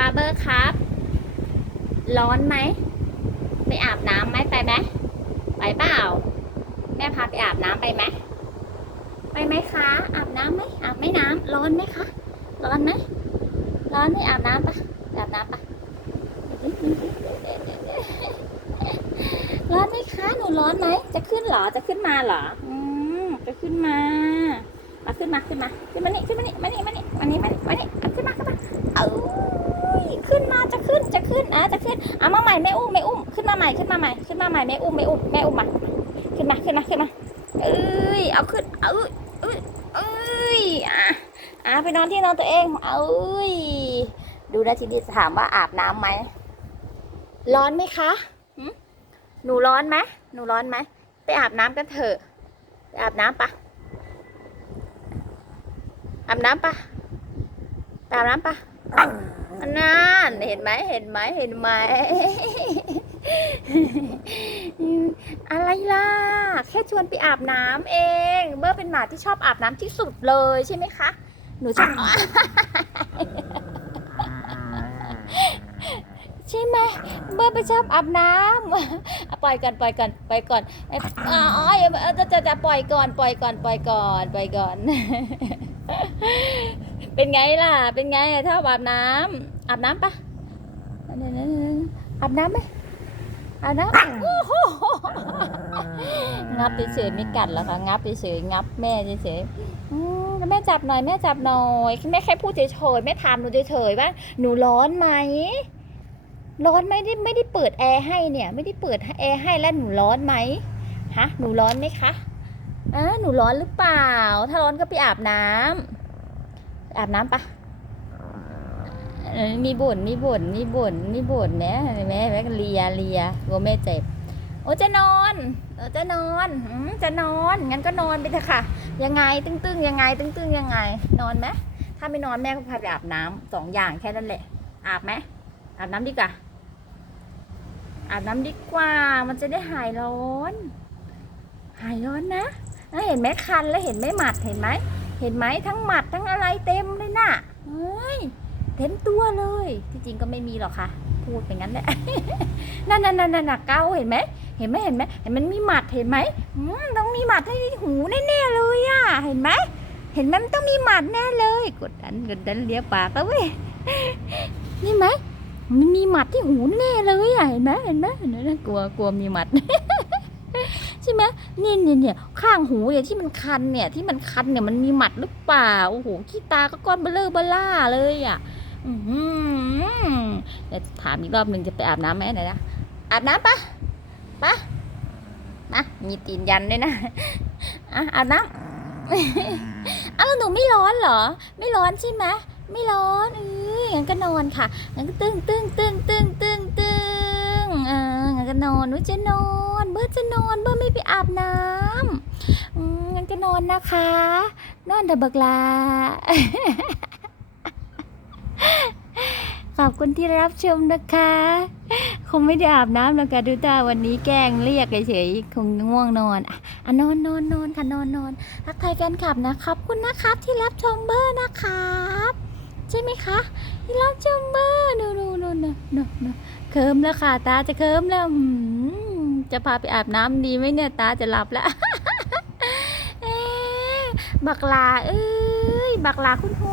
บาร์เบอร์ครับ ร้อนไหม ไปอาบน้ำไหมไปไหมไปเปล่า แม่พาไปอาบน้ำไปไหมไปไหมคะ อาบน้ำไหมอาบไหมน้ำร้อนไหมคะ ร้อนไหมร้อนไหมอาบน้ำปะอาบน้ำปะร้อนไหมคะ หนูร้อนไหม จะขึ้นเหรอ จะขึ้นมาเหรอ อืมจะขึ้นมา มาขึ้นมาขึ้นมา ขึ้นมานี่ ขึ้นมานี่ มานี่ มานี่ มานี่ มานี่ มานี่ขึ้นมาขึ้นมา เอ้ยขึ้นมาจะขึ้นจะขึ้นอะจะขึ้น เอามาใหม่ไม่อุ้มไม่อุ้มขึ้นมาใหม่ขึ้นมาใหม่ขึ้นมาใหม่ไม่อุ้มไม่อุ้มแม่อุ้มมาขึ้นมาขึ้นมาขึ้นมาเอ้ยเอาขึ้นเอ้ยเอ้ยเอ้ยอะอะไปนอนที่นอนตัวเองเอ้ยดูนะทีนี้ถามว่าอาบน้ำไหมร้อนไหมคะหนูร้อนไหมหนูร้อนไหมไปอาบน้ำกันเถอะไปอาบน้ำปะอาบน้ำปะอาบน้ำปะ นนั้นเห็นไหมเห็นไหมเห็นไหม อะไรล่ะ แค่ชวนไปอาบน้ำเอง เบอร์เป็นหมาที่ชอบอาบน้ำที่สุดเลยใช่ไหมคะ หนูชอบใช่ไหมเบอร์ไปชอบอาบน้ำอะปล่อยก่อนปล่อยก่อนปล่อยก่อนเอ้ยอ๋ออ๋ออย่าเออจะจะจะปล่อยก่อนปล่อยก่อนปล่อยก่อนปล่อยก่อน เป็นไงล่ะ เป็นไงถ้าอาบน้ำอาบน้ำปะอาบน้ำไหมอาบน้ำโอ้โหงับเฉยๆไม่กัดหรอกค่ะงับเฉยๆงับแม่เฉยๆอืมแล้วแม่จับหน่อยแม่จับหน่อยแม่แค่พูดเฉยๆแม่ถามหนูเฉยๆว่าหนูร้อนไหมร้อนไหมไม่ได้ไม่ได้เปิดแอร์ให้เนี่ย ไม่ได้เปิดแอร์ให้แล้วหนูร้อนไหมฮะหนูร้อนไหมคะอ่าหนูร้อนหรือเปล่า ถ้าร้อนก็ไปอาบน้ำไป อาบน้ำปะเออมีบ่นมีบ่นมีบ่นมีบ่นเนี่ยแม่แม่เลียเลียกลัวแม่เจ็บ โอ้จะนอนเออจะนอนอืมจะนอนงั้นก็นอนไปเถอะค่ะ ยังไง ตึ้งตึ้งๆยังไง ตึ้งตึ้งๆยังไง นอนไหมถ้าไม่นอนแม่ก็พาไปอาบน้ำสองอย่างแค่นั้นแหละ อาบไหมอาบน้ำดีกว่าอาบน้ำดีกว่า มันจะได้หายร้อน หายร้อนนะนะเห็นไหมคันแล้วเห็นไหมหมัดเห็นไหม เห็นไหมทั้งหมัดทั้งอะไรเต็มเลยน่ะเฮ้ยเต็มตัวเลย ที่จริงก็ไม่มีหรอกค่ะ พูดไปงั้นแหละนั่นนั่นนั่นนั่นเก้าเห็นไหมเห็นไหมเห็นไหมเห็นมันมีหมัดเห็นไหมต้องมีหมัดให้หูแน่ๆเลยอะเห็นไหมเห็นไหมมันต้องมีหมัดแน่เลย กดดันกดดันเลี้ยปากแล้วเว้ยนี่ไหมมันมีหมัดที่หูแน่เลยอะเห็นไหมเห็นไหมนไหมน่ากลัวกลัวมีหมัด ช่ไหมเนี่ยเนี่ยเนี่ยข้างหูเนี่ยที่มันคันเนี่ยที่มันคันเนี่ยมันมีหมัดหรือเปล่าโอ้โหขี้ตาก็ก้อนเบลอเบล่าเลยอะอือหือเดี๋ยวถามอีกรอบหนึ่งจะไปอาบน้ำไหมไหนนะอาบน้ำปะปะมามีตีนยันด้วยนะอะอาบน้ำอ้าวหนูไม่ร้อนเหรอ ไม่ร้อนใช่ไหมไม่ร้อนเอองั้นก็นอนค่ะงั้นก็ตึ้งตึ้งตึ้งตึ้งตึ้งตึ้ง เอองั้นก็นอนหนูจะนอน เบิร์ดจะนอนเบิร์ดไม่ไปอาบน้ำอืมงั้นก็นอนนะคะ นอนเดอะบักลา ขอบคุณที่รับชมนะคะ คงไม่ได้อาบน้ำแล้วค่ะดูตาวันนี้แกล้งเรียกเฉยๆคงง่วงนอนอะอะนอนนอนนอนค่ะนอนนอนทักทายแฟนคลับนะขอบคุณนะครับที่รับชมเบอร์นะครับ ใช่ไหมคะที่รับชมเบอร์ นูนูนูนูเคิมแล้วค่ะ ตาจะเคิมแล้วจะพาไปอาบน้ำดีไหมเนี่ยตาจะหลับแล้วบักลาเอ้ย บักลาคุณโห